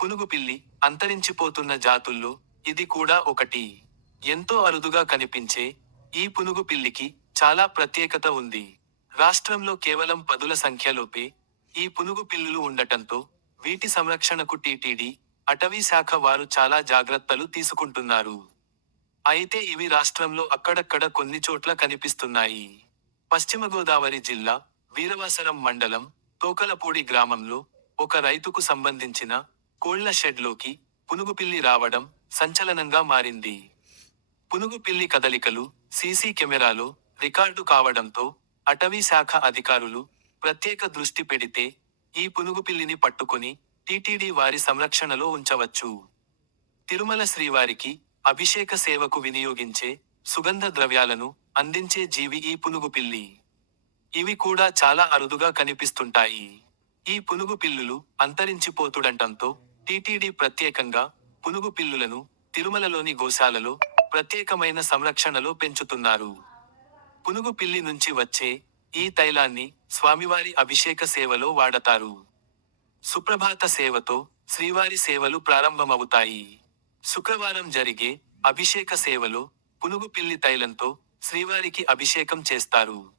పునుగుపిల్లి అంతరించిపోతున్న జాతుల్లో ఇది కూడా ఒకటి. ఎంతో అరుదుగా కనిపించే ఈ పునుగుపిల్లికి చాలా ప్రత్యేకత ఉంది. రాష్ట్రంలో కేవలం పదుల సంఖ్యలోపే ఈ పునుగు పిల్లులు ఉండటంతో వీటి సంరక్షణకు టీటీడీ అటవీ శాఖ వారు చాలా జాగ్రత్తలు తీసుకుంటున్నారు. అయితే ఇవి రాష్ట్రంలో అక్కడక్కడ కొన్ని చోట్ల కనిపిస్తున్నాయి. పశ్చిమ గోదావరి జిల్లా వీరవాసరం మండలం తోకలపూడి గ్రామంలో ఒక రైతుకు సంబంధించిన కోళ్ళ షెడ్లోకి పునుగుపిల్లి రావడం సంచలనంగా మారింది. పునుగుపిల్లి కదలికలు సీసీ కెమెరాలో రికార్డు కావడంతో అటవీ శాఖ అధికారులు ప్రత్యేక దృష్టి పెడితే ఈ పునుగుపిల్లిని పట్టుకుని టీటీడీ వారి సంరక్షణలో ఉంచవచ్చు. తిరుమల శ్రీవారికి అభిషేక సేవకు వినియోగించే సుగంధ ద్రవ్యాలను అందించే జీవి ఈ పునుగుపిల్లి. ఇవి కూడా చాలా అరుదుగా కనిపిస్తుంటాయి. ఈ పునుగు పిల్లులు అంతరించిపోతుడంటంతో టీటీడీ ప్రత్యేకంగా పునుగు పిల్లులను తిరుమలలోని గోశాలలో ప్రత్యేకమైన సంరక్షణలో పెంచుతున్నారు. పునుగు పిల్లి నుంచి వచ్చే ఈ తైలాన్ని స్వామివారి అభిషేక సేవలో వాడతారు. సుప్రభాత సేవతో శ్రీవారి సేవలు ప్రారంభమవుతాయి. శుక్రవారం జరిగే అభిషేక సేవలో పునుగు పిల్లి తైలంతో శ్రీవారికి అభిషేకం చేస్తారు.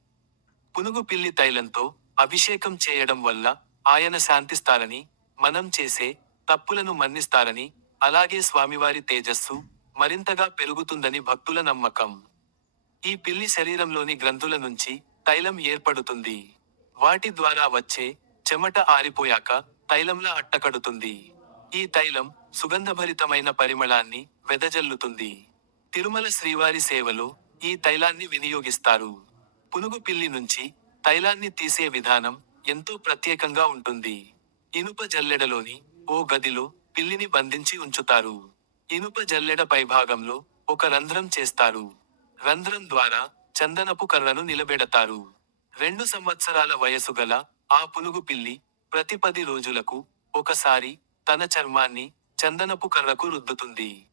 పునుగు పిల్లి తైలంతో అభిషేకం చేయడం వల్ల ఆయన శాంతిస్తారని మనం చేసే తప్పులను మన్నిస్తారని అలాగే స్వామివారి తేజస్సు మరింతగా పెరుగుతుందని భక్తుల నమ్మకం. ఈ పిల్లి శరీరంలోని గ్రంథుల నుంచి తైలం ఏర్పడుతుంది. వాటి ద్వారా వచ్చే చెమట ఆరిపోయాక తైలంలా అట్టకడుతుంది. ఈ తైలం సుగంధభరితమైన పరిమళాన్ని వెదజల్లుతుంది. తిరుమల శ్రీవారి సేవలో ఈ తైలాన్ని వినియోగిస్తారు. పునుగు పిల్లి నుంచి తైలాన్ని తీసే విధానం ఎంతో ప్రత్యేకంగా ఉంటుంది. ఇనుప జల్లెడలోని ఓ గదిలో పిల్లిని బంధించి ఉంచుతారు. ఇనుప జల్లెడ పైభాగంలో ఒక రంధ్రం చేస్తారు. రంధ్రం ద్వారా చందనపు కర్రను నిలబెడతారు. రెండు సంవత్సరాల వయసు గల ఆ పులుగు పిల్లి ప్రతి పది రోజులకు ఒకసారి తన చర్మాన్ని చందనపు కర్రకు రుద్దుతుంది.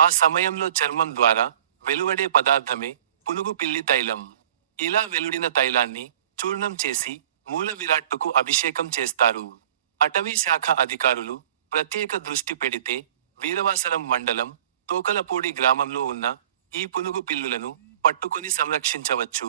ఆ సమయంలో చర్మం ద్వారా వెలువడే పదార్థమే పులుగు పిల్లి తైలం. ఇలా వెలుడిన తైలాన్ని చూర్ణం చేసి మూల విరాట్టుకు అభిషేకం చేస్తారు. అటవీ శాఖ అధికారులు ప్రత్యేక దృష్టి పెడితే వీరవాసరం మండలం తోకలపూడి గ్రామంలో ఉన్న ఈ పునుగు పిల్లులను పట్టుకొని సంరక్షించవచ్చు.